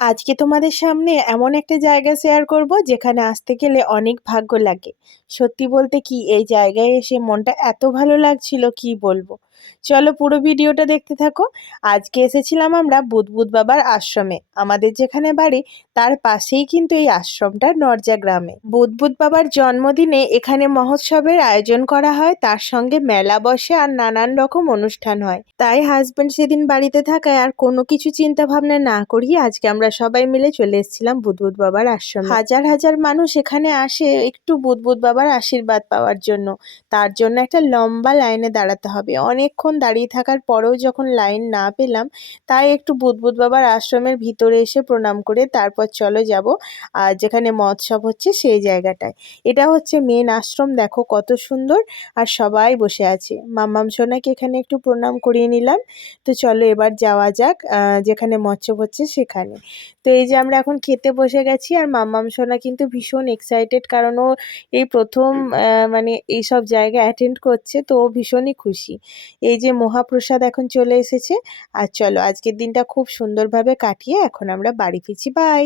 আজকে তোমাদের সামনে এমন একটা জায়গা শেয়ার করব যেখানে আসতে গেলে অনেক ভাগ্য লাগে। সত্যি বলতে কি এই জায়গায় এসে মনটা এত ভালো লাগছিল কি বলবো। চলো পুরো ভিডিওটা দেখতে থাকো। আজকে এসেছিলাম আমরা বুদবুদ বাবার আশ্রমে। আমাদের যেখানে বাড়ি তার পাশেই কিন্তু এই আশ্রমটা নরজা গ্রামে। বুদবুদ বাবার জন্মদিনে এখানে মহোৎসবের আয়োজন করা হয়, তার সঙ্গে মেলা বসে আর নানান রকম অনুষ্ঠান হয়। তাই হাজবেন্ড সেদিন বাড়িতে থাকায় আর কোনো কিছু চিন্তা ভাবনা না করি আজকে আমরা সবাই মিলে চলে এসেছিলাম বুদবুদ বাবার আশ্রমে। হাজার হাজার মানুষ এখানে আসে একটু বুদবুদ বাবার আশীর্বাদ পাওয়ার জন্য। তার জন্য একটা লম্বা লাইনে দাঁড়াতে হবে। অনেকক্ষণ দাঁড়িয়ে থাকার পরেও যখন লাইন না পেলাম, তাই একটু বুদবুদ বাবার আশ্রমের ভিতরে এসে প্রণাম করে তারপর চলো যাব আর যেখানে মহোৎসব হচ্ছে সেই জায়গাটায়। এটা হচ্ছে মেন আশ্রম, দেখো কত সুন্দর। আর সবাই বসে আছে। মাম্মাম সোনাকে এখানে একটু প্রণাম করিয়ে নিলাম। তো চলো এবার যাওয়া যাক যেখানে মৎস্য হচ্ছে সেখানে। তো এই যে আমরা এখন খেতে বসে গেছি আর মাম্মাম সোনা কিন্তু ভীষণ এক্সাইটেড, কারণ ও এই প্রথম মানে এইসব জায়গা অ্যাটেন্ড করছে, তো ও ভীষণই খুশি। এই যে মহাপ্রসাদ এখন চলে এসেছে। আর চলো আজকের দিনটা খুব সুন্দরভাবে কাটিয়ে এখন আমরা বাড়ি ফিরছি। বাই।